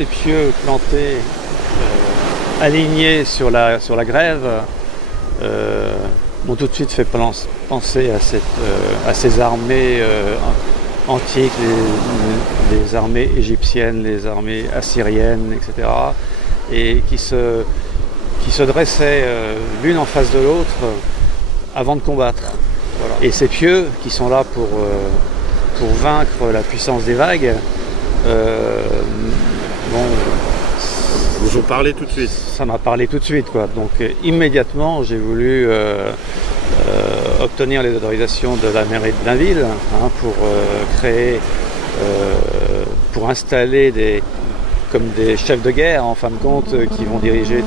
ces pieux plantés, alignés sur la grève, m'ont tout de suite fait penser à ces armées antiques, les armées égyptiennes, les armées assyriennes, etc. Et qui se dressaient l'une en face de l'autre avant de combattre. Voilà. Et ces pieux qui sont là pour vaincre la puissance des vagues, vous en parlez tout de suite. Ça m'a parlé tout de suite, quoi. Donc immédiatement j'ai voulu obtenir les autorisations de la mairie de Blainville pour créer, pour installer comme des chefs de guerre en fin de compte qui vont diriger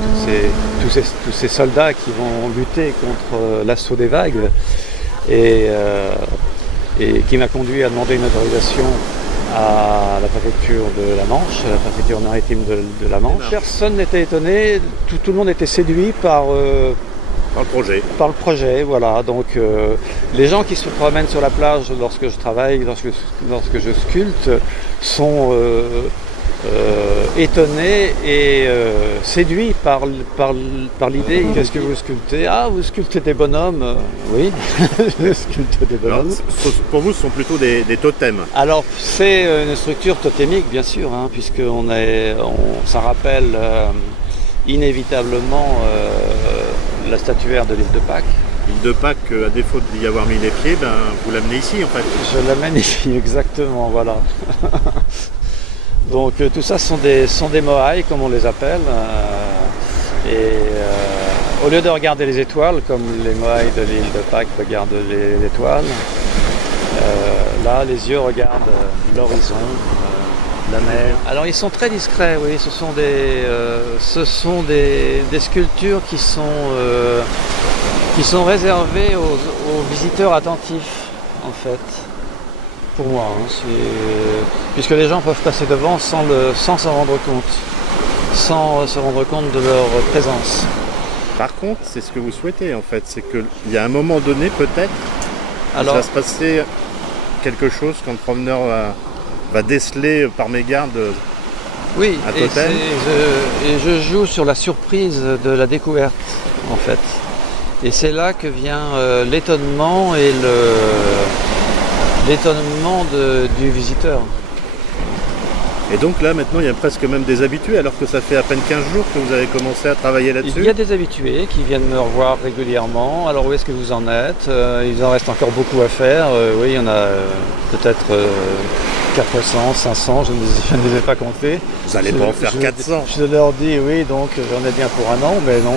tous ces soldats qui vont lutter contre l'assaut des vagues et qui m'a conduit à demander une autorisation à la préfecture de la Manche, la préfecture maritime de la Manche. Personne n'était étonné, tout le monde était séduit par le projet. Par le projet, voilà. Donc les gens qui se promènent sur la plage lorsque je travaille, lorsque je sculpte, sont étonnés et séduits par l'idée. Qu'est-ce que vous sculptez? Ah, vous sculptez des bonhommes. Oui, je sculpte des bonhommes. Alors, pour vous, ce sont plutôt des totems. Alors, c'est une structure totémique, bien sûr, puisque ça rappelle inévitablement la statuaire de l'île de Pâques. L'île de Pâques, à défaut d'y avoir mis les pieds, vous l'amenez ici, en fait. Je l'amène ici, exactement, voilà. Donc tout ça sont des moaïs, comme on les appelle. Au lieu de regarder les étoiles, comme les moaïs de l'île de Pâques regardent les étoiles, là les yeux regardent l'horizon, la mer. Alors ils sont très discrets, oui, ce sont des sculptures qui sont réservées aux visiteurs attentifs, en fait. Pour moi, puisque les gens peuvent passer devant sans s'en rendre compte, sans se rendre compte de leur présence. Par contre, c'est ce que vous souhaitez en fait, c'est qu'il y a un moment donné peut-être, il va se passer quelque chose quand le promeneur va déceler par mégarde un totem. Et je joue sur la surprise de la découverte en fait. Et c'est là que vient l'étonnement et l'étonnement du visiteur. Et donc là maintenant il y a presque même des habitués alors que ça fait à peine 15 jours que vous avez commencé à travailler là-dessus. Il y a des habitués qui viennent me revoir régulièrement. Alors où est-ce que vous en êtes? Il en reste encore beaucoup à faire. Oui, il y en a peut-être 400, 500, je ne les ai pas comptés. Vous n'allez pas en faire 400. Je leur dis oui, donc j'en ai bien pour un an, mais non.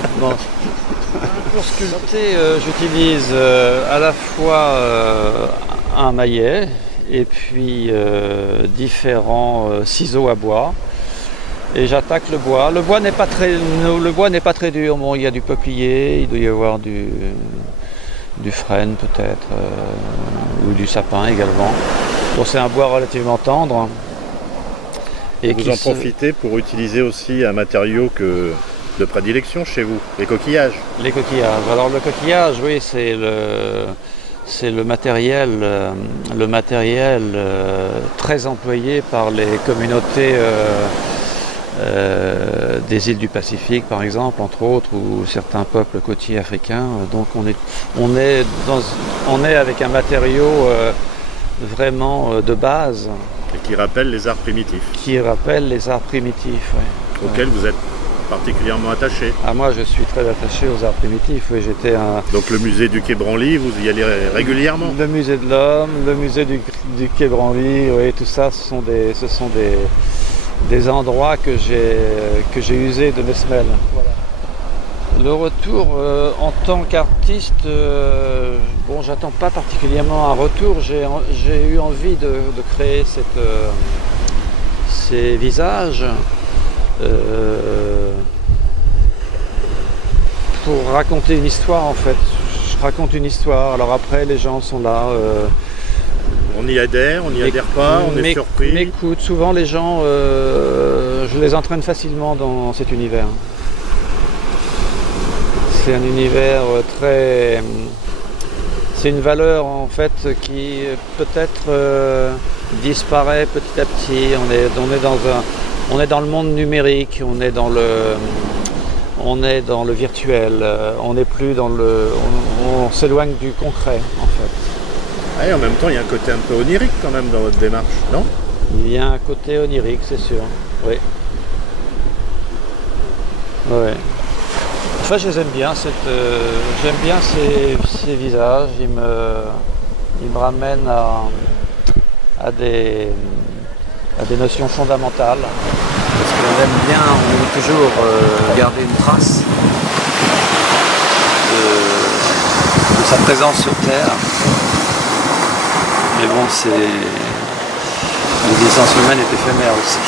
Pour sculpter, j'utilise à la fois un maillet et puis différents ciseaux à bois et j'attaque le bois. Le bois n'est pas très dur. Bon, il y a du peuplier, il doit y avoir du frêne peut-être ou du sapin également. Bon, c'est un bois relativement tendre. Et vous en profitez pour utiliser aussi un matériau de prédilection chez vous, les coquillages. Les coquillages. Alors le coquillage, oui, c'est le matériel très employé par les communautés des îles du Pacifique, par exemple, entre autres, ou certains peuples côtiers africains. Donc on est avec un matériau vraiment de base. Et qui rappelle les arts primitifs. Qui rappelle les arts primitifs, oui. Auxquels vous êtes particulièrement attaché. Ah, moi je suis très attaché aux arts primitifs, oui, Donc le musée du Quai Branly, vous y allez régulièrement? Le musée de l'homme, le musée du Quai Branly, oui, tout ça, ce sont des endroits que j'ai usé de mes semelles. Voilà. Le retour en tant qu'artiste, bon, j'attends pas particulièrement un retour, j'ai eu envie de créer ces visages. Pour raconter une histoire en fait. Je raconte une histoire, alors après les gens sont là. On y adhère, on n'y adhère pas, on est surpris. M'écoute, souvent les gens, je les entraîne facilement dans cet univers. C'est un univers très... C'est une valeur en fait qui peut-être disparaît petit à petit. On est dans on est dans le monde numérique, on est dans le virtuel, on n'est plus dans on s'éloigne du concret en fait. Et en même temps, il y a un côté un peu onirique quand même dans votre démarche, non? Il y a un côté onirique, c'est sûr, oui. Ouais. Enfin, je les aime bien, j'aime bien ces visages, ils me ramènent à des notions fondamentales. Parce qu'on aime bien, on veut toujours garder une trace de sa présence sur Terre. Mais bon, l'existence humaine est éphémère aussi.